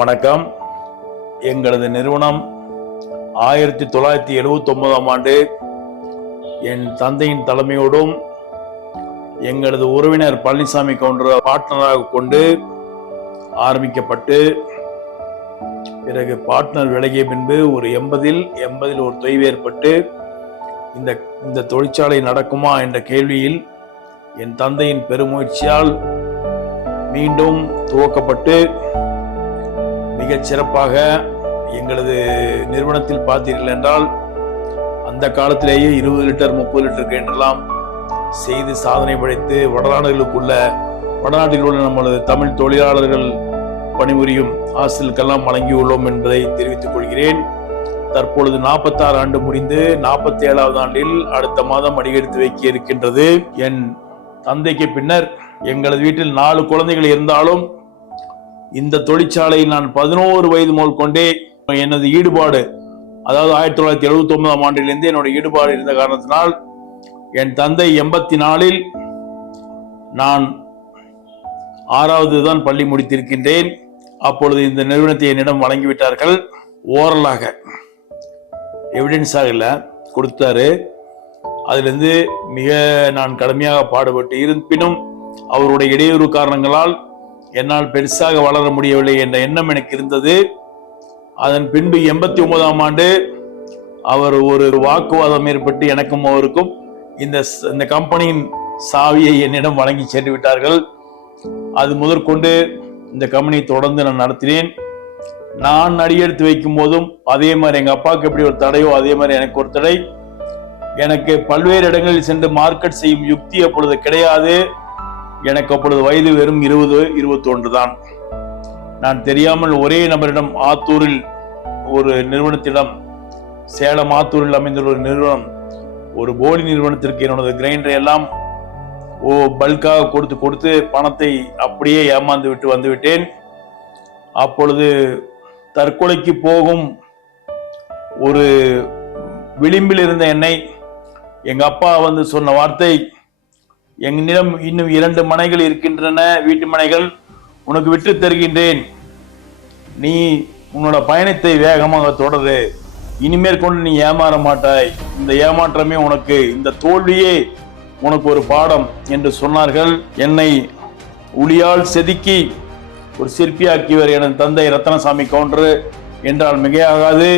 அனைவருக்கும் வணக்கம். எங்களது நிறுவனம் 1979ஆம் ஆண்டு என் தந்தையின் தலைமையோடும் எங்களது உறவினர் பழனிசாமி கவுண்டர் பார்ட்னராக கொண்டு ஆரம்பிக்கப்பட்டு, பிறகு பார்ட்னர் விலகிய பின்பு ஒரு 80 ஒரு தொய்வு ஏற்பட்டு இந்த தொழிற்சாலை நடக்குமா என்ற கேள்வியில் என் தந்தையின் பெருமுயற்சியால் மீண்டும் துவக்கப்பட்டு மிகச் சிறப்பாக எங்களது நிறுவனத்தில் பார்த்தீர்கள் என்றால் அந்த காலத்திலேயே 20 லிட்டர் 30 லிட்டர் என்றெல்லாம் செய்து சாதனை படைத்து வடநாட்டில் உள்ள நம்மளது தமிழ் தொழிலாளர்கள் பணிபுரியும் ஹாஸ்டலுக்கெல்லாம் வழங்கியுள்ளோம் என்பதை தெரிவித்துக் கொள்கிறேன். தற்பொழுது 46 ஆண்டு முடிந்து 47வது ஆண்டில் அடுத்த மாதம் அடியெடுத்து வைக்க இருக்கின்றது. என் தந்தைக்கு பின்னர் எங்களது வீட்டில் 4 குழந்தைகள் இருந்தாலும் இந்த தொழிற்சாலையில் நான் 11 வயது முதல் கொண்டே எனது ஈடுபாடு, அதாவது 1979ஆம் ஆண்டிலிருந்து என்னுடைய ஈடுபாடு இருந்த காரணத்தினால் என் தந்தை 84இல் நான் 6வது தான் பள்ளி முடித்திருக்கின்றேன். அப்பொழுது இந்த நிறுவனத்தை என்னிடம் வழங்கிவிட்டார்கள். ஓரலாக எவிடன்ஸாக இல்லை கொடுத்தாரு. அதிலிருந்து மிக நான் கடுமையாக பாடுபட்டு இருப்பினும் அவருடைய இடையூறு காரணங்களால் என்னால் பெருசாக வளர முடியவில்லை என்ற எண்ணம் எனக்கு இருந்தது. அதன் பின்பு 89ஆம் ஆண்டு அவர் ஒரு வாக்குவாதம் ஏற்பட்டு எனக்கும் அவருக்கும் இந்த கம்பெனியின் சாவியை என்னிடம் வழங்கி சென்று விட்டார்கள். அது முதற்கொண்டு இந்த கம்பெனியை தொடர்ந்து நான் நடத்தினேன். நான் அடியெடுத்து வைக்கும் போதும் அதே மாதிரி எங்க அப்பாவுக்கு எப்படி ஒரு தடையோ அதே மாதிரி எனக்கு ஒரு தடை. எனக்கு பல்வேறு இடங்களில் சென்று மார்க்கெட் செய்யும் யுக்தி அப்பொழுது கிடையாது. எனக்கு அப்பொழுது வயது வெறும் 20-21 தான். நான் தெரியாமல் ஒரே நபரிடம் ஆத்தூரில் ஒரு நிறுவனத்திடம், சேலம் ஆத்தூரில் அமைந்துள்ள ஒரு நிறுவனம், ஒரு போலி நிறுவனத்திற்கு என்னோட கிரைண்டரை எல்லாம் பல்காக கொடுத்து பணத்தை அப்படியே ஏமாந்து விட்டு வந்துவிட்டேன். அப்பொழுது தற்கொலைக்கு போகும் ஒரு விளிம்பில் இருந்த என்னை எங்க அப்பா சொன்ன வார்த்தை, என்னிடம் இன்னும் 2 மனைகள் இருக்கின்றன, வீட்டு மனைகள் உனக்கு விட்டு தருகின்றேன், நீ உன்னோட பயணத்தை வேகமாக தொடரு, இனிமேல் கொண்டு நீ ஏமாற மாட்டாய், இந்த ஏமாற்றமே உனக்கு, இந்த தோல்வியே உனக்கு ஒரு பாடம் என்று சொன்னார்கள். என்னை உளியால் செதுக்கி ஒரு சிற்பியாக்கியவர் எனது தந்தை ரத்னசாமி கவுண்டர் என்றால் மிகையாகாது.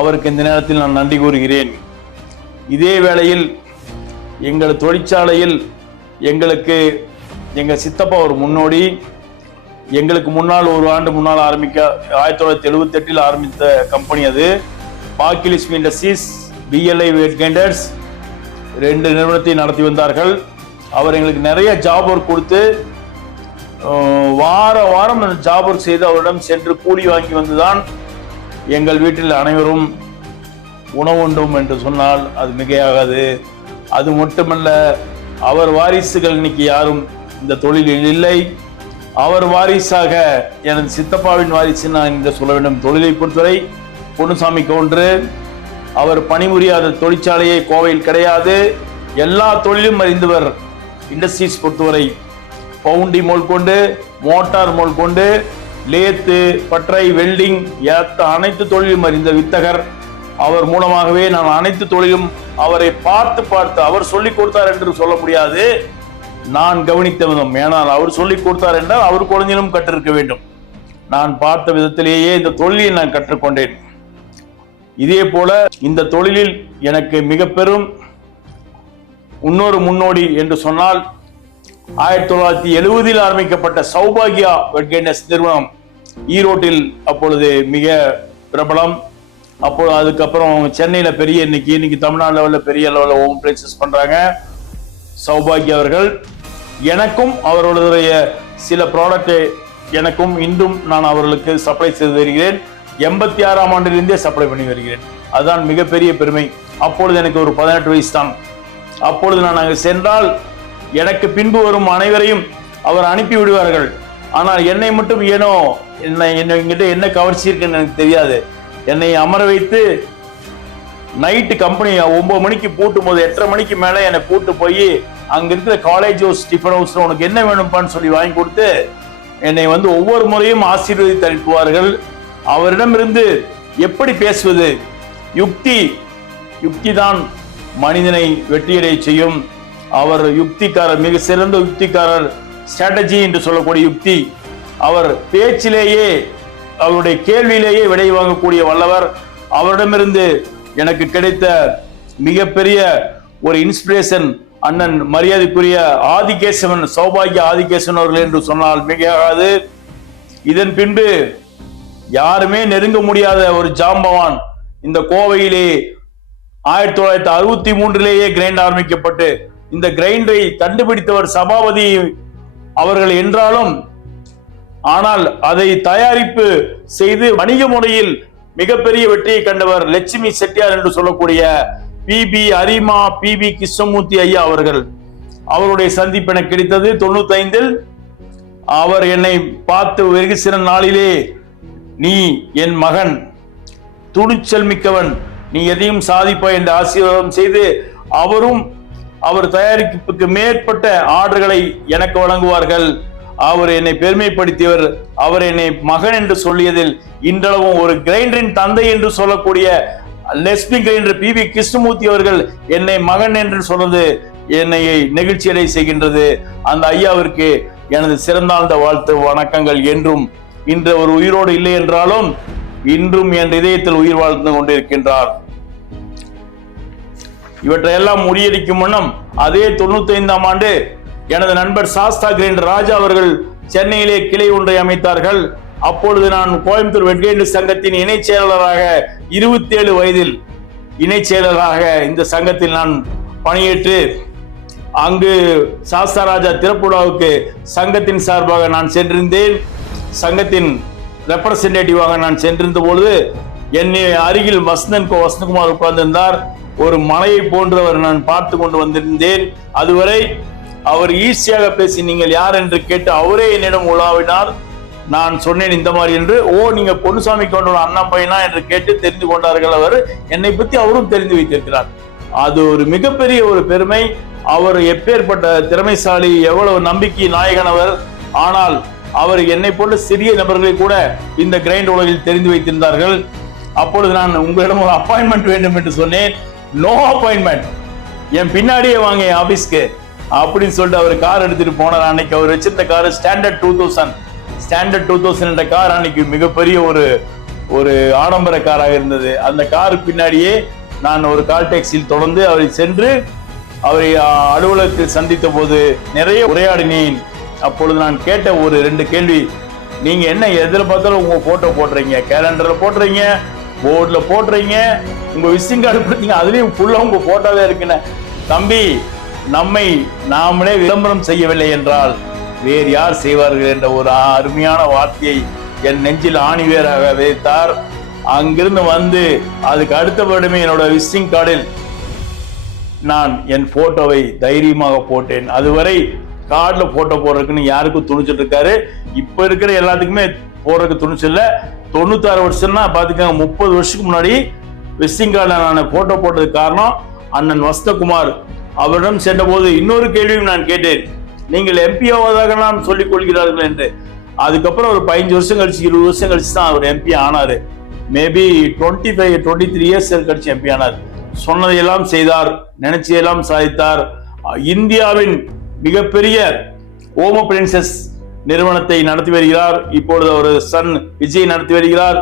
அவருக்கு இந்த நேரத்தில் நான் நன்றி கூறுகிறேன். இதே வேளையில் எங்கள் தொழிற்சாலையில் எங்களுக்கு எங்கள் சித்தப்பா ஒரு முன்னோடி. எங்களுக்கு முன்னால் ஒரு ஆண்டு முன்னால் 1978 ஆரம்பித்த கம்பெனி அது. Bhagyalakshmi industries, BLI wet grinders 2 நிறுவனத்தை நடத்தி வந்தார்கள். அவர் எங்களுக்கு நிறைய ஜாப் ஒர்க் கொடுத்து வாரம் ஜாப் ஒர்க் செய்து அவரிடம் சென்று கூலி வாங்கி வந்துதான் எங்கள் வீட்டில் அனைவரும் உணவுண்டும் என்று சொன்னால் அது மிகையாகாது. அது மட்டுமல்ல, அவர் வாரிசுகள் இன்னைக்கு யாரும் இந்த தொழிலில் இல்லை. அவர் வாரிசாக எனது சித்தப்பாவின் வாரிசு நான் என்று சொல்ல வேண்டும். தொழிலை பொறுத்தவரை பொன்னுசாமி கவுண்டர், அவர் பணிபுரியாத தொழிற்சாலையே கோவையில் கிடையாது. எல்லா தொழிலும் அறிந்தவர். இண்டஸ்ட்ரீஸ் பொறுத்தவரை பவுண்டி மோல் கொண்டு, மோட்டார் மோல் கொண்டு, லேத்து, பட்டறை, வெல்டிங், அனைத்து தொழிலும் அறிந்த வித்தகர். அவர் மூலமாகவே நான் அனைத்து தொழிலும் அவரை பார்த்து அவர் சொல்லிக் கொடுத்தார் என்று சொல்ல முடியாது, நான் கவனித்த விதம். ஏனால் அவர் சொல்லிக் கொடுத்தார் என்றால் அவர் குழந்தைகளும் கற்றிருக்க வேண்டும். நான் பார்த்த விதத்திலேயே இந்த தொழிலை நான் கற்றுக்கொண்டேன். இதே போல இந்த தொழிலில் எனக்கு மிக பெரும் இன்னொரு முன்னோடி என்று சொன்னால் 1970 ஆரம்பிக்கப்பட்ட சௌபாகியா வெட் கிரைண்டர்ஸ் நிறுவனம் ஈரோட்டில் அப்பொழுது மிக பிரபலம். அப்போ அதுக்கப்புறம் சென்னையில இன்னைக்கு தமிழ்நாடு லெவலில் பெரிய லெவலில் ஹோம் பிளேசஸ் பண்றாங்க சௌபாகியா அவர்கள். எனக்கும் அவர்களுடைய சில ப்ராடக்ட் எனக்கும் இன்றும் நான் அவர்களுக்கு சப்ளை செய்து வருகிறேன். 86ஆம் ஆண்டிலிருந்தே சப்ளை பண்ணி வருகிறேன். அதுதான் மிகப்பெரிய பெருமை. அப்பொழுது எனக்கு ஒரு 18 வயசு தான். அப்பொழுது நான் அங்கு சென்றால் எனக்கு பின்பு வரும் அனைவரையும் அவர் அனுப்பி விடுவார்கள். ஆனால் என்னை மட்டும் ஏனோ என்கிட்ட என்ன கவர்ச்சி இருக்குன்னு எனக்கு தெரியாது. என்னை அமர வைத்து நைட்டு கம்பெனி 9 மணிக்கு பூட்டும் போது 8:30 மணிக்கு மேலே என்னை கூட்டு போய் அங்க இருக்கிற காலேஜ் ஹவுஸ், டிஃபன் ஹவுஸ்ல உனக்கு என்ன வேணும்பான்னு சொல்லி வாங்கி கொடுத்து என்னை ஒவ்வொரு முறையும் ஆசீர்வதித்து அனுப்புவார்கள். அவரிடமிருந்து எப்படி பேசுவது? யுக்தி தான் மனிதனை வெற்றியடைய செய்யும். அவர் யுக்திக்காரர், மிக சிறந்த யுக்திக்காரர், ஸ்ட்ராட்டஜி என்று சொல்லக்கூடிய யுக்தி. அவர் பேச்சிலேயே, அவருடைய கேள்வியிலேயே விடை வாங்கக்கூடிய வல்லவர். அவரிடமிருந்து எனக்கு கிடைத்த மிகப்பெரிய ஒரு இன்ஸ்பிரேஷன் அண்ணன் மரியாதைக்குரிய ஆதிகேசவன், சௌபாகிய ஆதிகேசவன் அவர்கள் என்று சொன்னால் மிகையாகாது. இதன் பின்பு யாருமே நெருங்க முடியாத ஒரு ஜாம்பவான், இந்த கோவையிலே 1963 கிரைண்ட் ஆரம்பிக்கப்பட்டு இந்த கிரைண்டரை கண்டுபிடித்தவர் சபாபதி அவர்கள் என்றாலும், ஆனால் அதை தயாரிப்பு செய்து வணிக முறையில் மிகப்பெரிய வெற்றியை கண்டவர் லட்சுமி செட்டியார் என்று சொல்லக்கூடிய பிபி அரிமா, பிபி கிருஷ்ணமூர்த்தி ஐயா அவர்கள். அவருடைய சந்திப்பு எனக்கு கிடைத்தது 95. அவர் என்னை பார்த்து வெகு சில நாளிலே, நீ என் மகன், துணிச்சல் மிக்கவன், நீ எதையும் சாதிப்பாய் என்று ஆசீர்வாதம் செய்து, அவர் தயாரிப்புக்கு மேற்பட்ட ஆர்டர்களை எனக்கு வழங்குவார்கள். அவர் என்னை பெருமைப்படுத்தியவர். அவர் என்னை மகன் என்று சொல்லியதில் இன்றளவும் ஒரு கிரைண்டரின் தந்தை என்று சொல்லக்கூடிய லெஸ்பி கிரைண்டர் பிபி கிருஷ்ணமூர்த்தி அவர்கள் என்னை மகன் என்று சொன்னது என்னை நெகிழ்ச்சியடை செய்கின்றது. அந்த ஐயாவிற்கு எனது சிறந்தாழ்ந்த வாழ்த்து வணக்கங்கள். என்றும் இன்று ஒரு உயிரோடு இல்லை என்றாலும் இன்றும் என் இதயத்தில் உயிர் வாழ்ந்து கொண்டிருக்கின்றார். இவற்றையெல்லாம் முறியடிக்கும் முன்னம் அதே 95ஆம் ஆண்டு எனது நண்பர் சாஸ்தா கிரைண்டர் ராஜா அவர்கள் சென்னையிலே கிளை ஒன்றை அமைத்தார்கள். அப்பொழுது நான் கோயம்புத்தூர் வெட்கிரைண்டர் சங்கத்தின் இணை செயலாளராக 27 வயதில் இணை செயலராக இந்த சங்கத்தில் நான் பணியேற்று அங்கு சாஸ்தா ராஜா திறப்புடாவுக்கு சங்கத்தின் சார்பாக நான் சென்றிருந்தேன். சங்கத்தின் ரெப்ரசன்டேட்டிவாக நான் சென்றிருந்த பொழுது என்னை அருகில் வசந்தகுமார் உட்கார்ந்திருந்தார். ஒரு மலையை போன்றவர் நான் பார்த்து கொண்டு வந்திருந்தேன். அதுவரை அவர் ஈஸியாக பேசி நீங்கள் யார் என்று கேட்டு அவரே என்னிடம் உலாவினார். நான் சொன்னேன் இந்த மாதிரி என்று. நீங்க பொன்னுசாமி கொண்ட அண்ணா பையனா என்று கேட்டு தெரிந்து கொண்டார்கள். அவர் என்னை பற்றி அவரும் தெரிந்து வைத்திருக்கிறார். அது ஒரு மிகப்பெரிய ஒரு பெருமை. அவர் எப்பேற்பட்ட திறமைசாலி, எவ்வளவு நம்பிக்கை நாயகனவர். ஆனால் அவர் என்னை போன்ற சிறிய நபர்களை கூட இந்த கிரைண்ட் உலகில் தெரிந்து வைத்திருந்தார்கள். அப்பொழுது நான் உங்களிடம் ஒரு அப்பாயின்மெண்ட் வேண்டும் என்று சொன்னேன். நோ அப்பாயின்மெண்ட், என் பின்னாடியே வாங்க ஆபீஸ்க்கு அப்படின்னு சொல்லிட்டு அவர் கார் எடுத்துட்டு போனார். அன்னைக்கு அவர் வச்சிருந்த கார் ஸ்டாண்டர்ட் 2000 என்ற கார் அன்னைக்கு மிகப்பெரிய ஒரு ஆடம்பர காராக இருந்தது. அந்த கார் பின்னாடியே நான் ஒரு கால் டாக்ஸியில் தொடர்ந்து அவரை சென்று அவரை அலுவலகத்தில் சந்தித்த போது நிறைய உரையாடினேன். அப்பொழுது நான் கேட்ட ஒரு 2 கேள்வி, நீங்க என்ன எதில் பார்த்தாலும் உங்க போட்டோ போடுறீங்க, கேலண்டர்ல போடுறீங்க, போர்டுல போடுறீங்க, உங்க விசிட்டிங் கார்டு கொடுத்தீங்க, அதுலயும் ஃபுல்லா உங்க போட்டோவே இருக்குன்னு. தம்பி, நம்மை நாமளே விளம்பரம் செய்யவில்லை என்றால் வேறு யார் செய்வார்கள் என்ற ஒரு அருமையான வார்த்தையை என் நெஞ்சில் ஆணிவேராக வைத்தார். அங்கிருந்து வந்து அதுக்கு அடுத்த வருடமே என்னோட விசிட்டிங் கார்டில் நான் என் போட்டோவை தைரியமாக போட்டேன். அதுவரை கார்டுல போட்டோ போடுறதுக்குன்னு யாருக்கும் துணிச்சிட்டு இருக்காரு. இப்ப இருக்கிற எல்லாத்துக்குமே போடுறதுக்கு துணிச்சல் இல்ல. 96 வருஷம்னா பாத்துக்கோங்க, 30 வருஷத்துக்கு முன்னாடி விசிட்டிங் கார்டுல நான் போட்டோ போட்டதுக்கு காரணம் அண்ணன் வசந்தகுமார். அவரிடம் சென்ற போது இன்னொரு கேள்வியும் நான் கேட்டேன், நீங்கள் எம்பி ஆவதாக நான் சொல்லிக் கொள்கிறார்கள் என்று. அதுக்கப்புறம் ஒரு 15 வருஷம் கழிச்சு 20 வருஷம் கழிச்சு தான் அவர் எம்பி ஆனாரு. மேபி 23 இயர்ஸ் கழிச்சு எம்பி ஆனார். சொன்னதையெல்லாம் செய்தார், நினைச்சதையெல்லாம் சாதித்தார். இந்தியாவின் மிகப்பெரிய ஓமோ பிரின்சஸ் நிறுவனத்தை நடத்தி வருகிறார். இப்பொழுது அவர் சன் விஜய் நடத்தி வருகிறார்.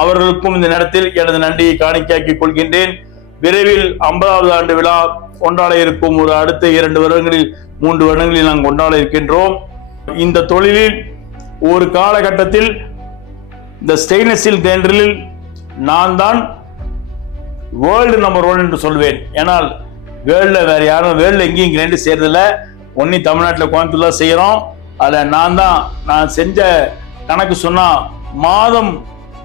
அவர்களுக்கும் இந்த நேரத்தில் எனது நன்றியை காணிக்கையாக்கிக் கொள்கின்றேன். விரைவில் 50வது ஆண்டு விழா கொண்டாட இருக்கும். ஒரு அடுத்த 2 வருடங்களில் 3 வருடங்களில் நாம் கொண்டாட இருக்கின்றோம். இந்த தொழிலில் ஒரு காலகட்டத்தில் இந்த ஸ்டெயின்லெஸ் ஸ்டீல் கிரைண்டரில் நான் தான் வேர்ல்டு நம்பர் 1 என்று சொல்வேன். ஏனால் வேர்ல்டுல வேற யாரும் வேர்ல்டுல எங்கேயும் கிரைண்டர் செய்யறதில்ல. ஒன்னி தமிழ்நாட்டில் கோயம்புத்தூர்ல செய்யறோம். அதில் நான் செஞ்ச கணக்கு சொன்னா மாதம்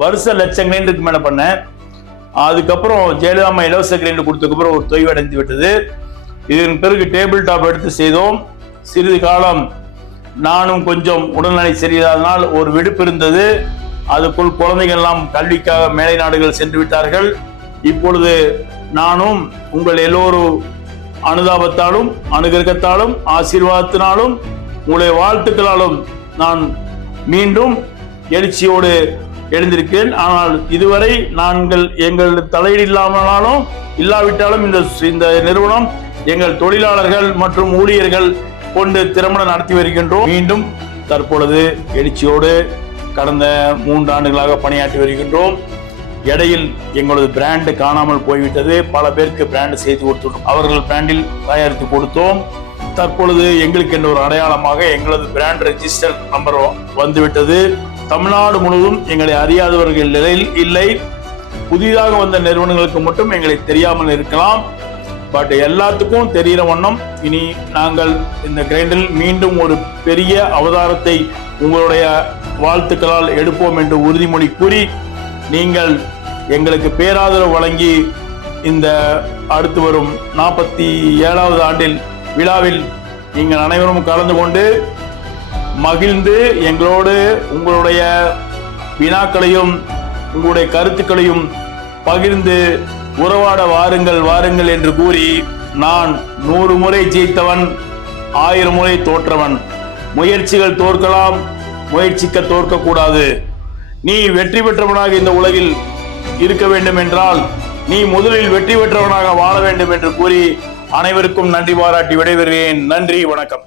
வருஷ லட்சம் கிரைண்டருக்கு மேல பண்ணேன். அதுக்கப்புறம் ஜெயலலிதா இலவச கிரைண்டர் கொடுத்ததுக்கப்புறம் ஒரு தொய்வு அடைந்து விட்டது. இதன் பிறகு டேபிள் டாப் எடுத்து செய்தோம். சிறிது காலம் நானும் கொஞ்சம் உடல்நிலை சரியில்லாதனால் ஒரு விடுப்பு இருந்தது. அதுக்குள் குழந்தைகள் எல்லாம் கல்விக்காக மேலை நாடுகள் சென்று விட்டார்கள். இப்பொழுது நானும் உங்கள் எல்லோரும் அனுதாபத்தாலும் அனுகிரகத்தாலும் ஆசீர்வாதத்தினாலும் உங்களுடைய வாழ்த்துக்களாலும் நான் மீண்டும் எழுச்சியோடு எழுந்திருக்கிறேன். ஆனால் இதுவரை நாங்கள் எங்கள் தலையீடு இல்லாவிட்டாலும் இந்த நிறுவனம் எங்கள் தொழிலாளர்கள் மற்றும் ஊழியர்கள் கொண்டு திறம்பட நடத்தி வருகின்றோம். மீண்டும் தற்பொழுது எழுச்சியோடு கடந்த 3 ஆண்டுகளாக பணியாற்றி வருகின்றோம். இடையில் எங்களது பிராண்ட் காணாமல் போய்விட்டது. பல பேருக்கு பிராண்ட் செய்து கொடுத்தோம். அவர்கள் பிராண்டில் தயாரித்து கொடுத்தோம். தற்பொழுது எங்களுக்கு என்ற ஒரு அடையாளமாக எங்களது பிராண்ட் ரெஜிஸ்டர் நம்பர் வந்துவிட்டது. தமிழ்நாடு முழுவதும் எங்களை அறியாதவர்கள் நிலையில் இல்லை. புதிதாக வந்த நிறுவனங்களுக்கு மட்டும் எங்களை தெரியாமல் இருக்கலாம். பட் எல்லாத்துக்கும் தெரிகிற வண்ணம் இனி நாங்கள் இந்த கிரைண்டரில் மீண்டும் ஒரு பெரிய அவதாரத்தை உங்களுடைய வாழ்த்துக்களால் எடுப்போம் என்று உறுதிமொழி கூறி, நீங்கள் எங்களுக்கு பேராதரவு வழங்கி இந்த அடுத்து வரும் 47வது ஆண்டில் விழாவில் நீங்கள் அனைவரும் கலந்து கொண்டு மகிழ்ந்து எங்களோடு உங்களுடைய வினாக்களையும் உங்களுடைய கருத்துக்களையும் பகிர்ந்து உறவாட வாருங்கள் என்று கூறி, நான் 100 முறை ஜெயித்தவன், 1000 முறை தோற்றவன். முயற்சிகள் தோற்கலாம், முயற்சிக்க தோற்கக்கூடாது. நீ வெற்றி பெற்றவனாக இந்த உலகில் இருக்க வேண்டும் என்றால் நீ முதலில் வெற்றி பெற்றவனாக வாழ வேண்டும் என்று கூறி அனைவருக்கும் நன்றி பாராட்டி விடைபெறுகிறேன். நன்றி, வணக்கம்.